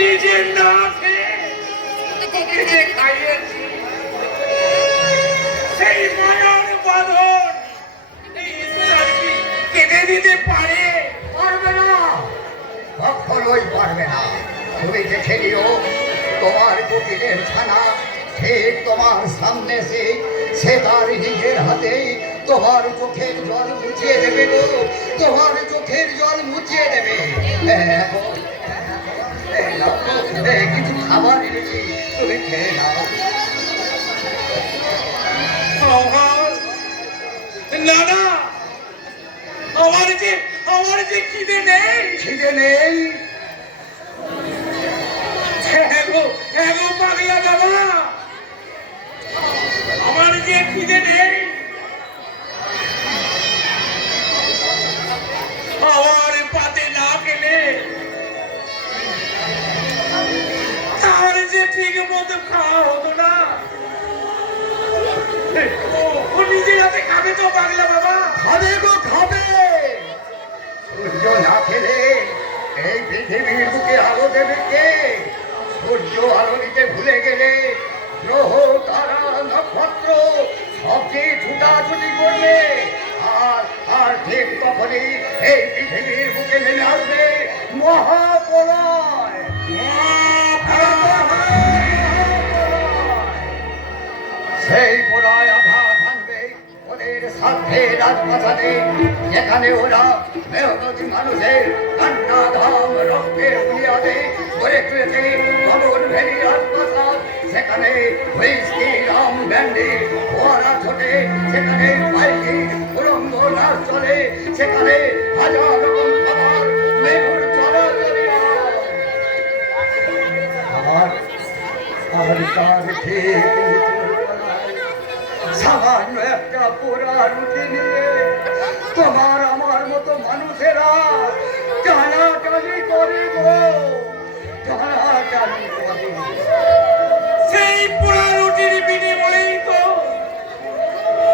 নিজের না খাইয়েছি সেই মায়ার বাঁধন কেটে দিতে পারে? পারবে না, কখনোই পারবে না। তুমি দেখে নিও, তোমার কোকিলের ছানা ঠিক তোমার সামনে সে তার নিজের হাতে তোমার চোখের জল মুছিয়ে দেবে গো, তোমার চোখের জল মুছিয়ে দেবে। কিছু খাবার এনেছি, তুমি খেয়ে নাও। না না, আমার যে খিদে নেই। খিদে নেই? পাগলা বাবা, আমার যে খিদে নেই। আমার পাতে না গেলে তাহলে যে ঠিক মতো খাওয়া হতো না। ও নিজের হাতে খাবে তো পাগলা বাবা? খাবে গো, খাবে। সূর্য না খেলে এই পৃথিবীর বুকে আলো দেবে কে? সূর্য আলো দিতে ভুলে গেলে গ্রহ তারা নক্ষত্র সবচেয়ে ছুটাছুটি করবে, আর ঠিক তখনই এই পৃথিবীর বুকে নেমে আসবে মহাপ্রলয়। সেই প্রলয় আঘাত আনবে ওদের সাধ্যে রাজপ্রাসাদে, যেখানে ওরা মেহনতি মানুষের কান্না ধাম রক্তের বুনিয়াদে গড়ে তুলেছে গগন ভেরি রাজপ্রাসাদ। সেখানে হুইস্কি রাম ব্যান্ডি ফোয়ারা ছোটে, সেখানে পাইকি উলঙ্গ নাচ চলে, সেখানে হাজার রকম খাবার মেনুর চলাচলে। আর তার ঠিক সামান্য একটা পোড়া রুটি নিয়ে তোমার আমার মতো মানুষেরা টানাটানি করে গো, টানাটানি করে। সেই পোড়া রুটির বিনিময়েই তো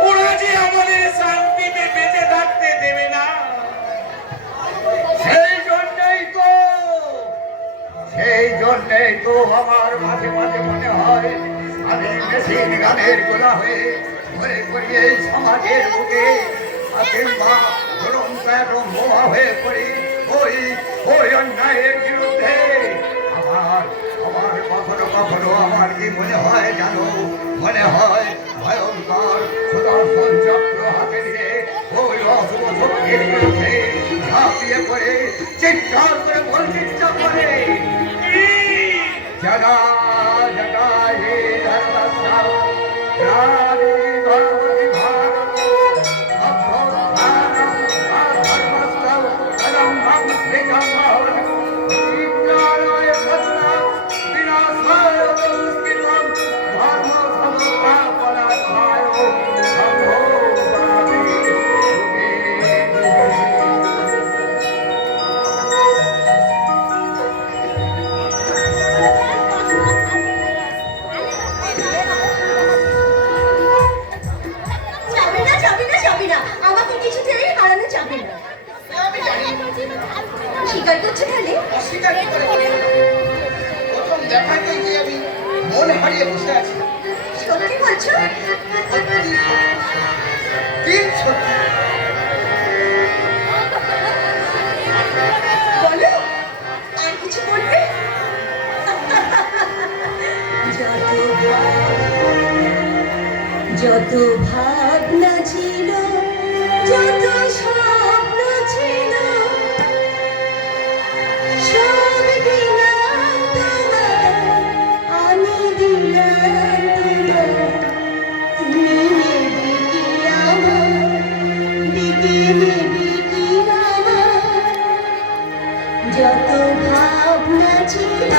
ওরা যে আমাদের শান্তিতে বেঁচে থাকতে দেবে না। সেই জন্যেই তো আমার মাঝে মাঝে মনে হয় আমি মেশিন গানের গোলা হয়ে ঘুরে ঘুরি এই সমাজের বুকে, কিংবা বোমা হয়ে পড়ি ওই অন্যায়ের বিরুদ্ধে। আমার কখনো কখনো আমার কি মনে হয় জানো, মনে হয় ভয়ঙ্কর সুদর্শন চক্র হাতে নিয়ে ওই অশুভ শক্তির বিরুদ্ধে ঝাঁপিয়ে পড়ে চিৎকার করে বলতে ইচ্ছা করে, জগা জগা হে ধর্মস্থল রানী ভগবতী ভারত অভ্যুত্থানম ধর্মস্থল কদম্বম শ্রীকম্বম বিপ্লবায় সত্যম বিনাশায় সংস্কৃতম ধর্ম সংস্থাপনায় শম্ভো ভবে স্বীকার করছো তাহলে? অস্বীকার কি করে করি? প্রথম দেখাতেই যে আমি মন হারিয়ে বসে আছি। সত্যি বলছো? দিন সত্যি। বলো, আর কিছু বলবে? যত ভাবনা ছিল, যত স্বপ্ন ছিল, সব দিলাম তোমায়, আমি দিলাম তোমায়। তুমি নেবে কি আমার, দিকে নেবে কি আমার? যত ভাবনা ছিল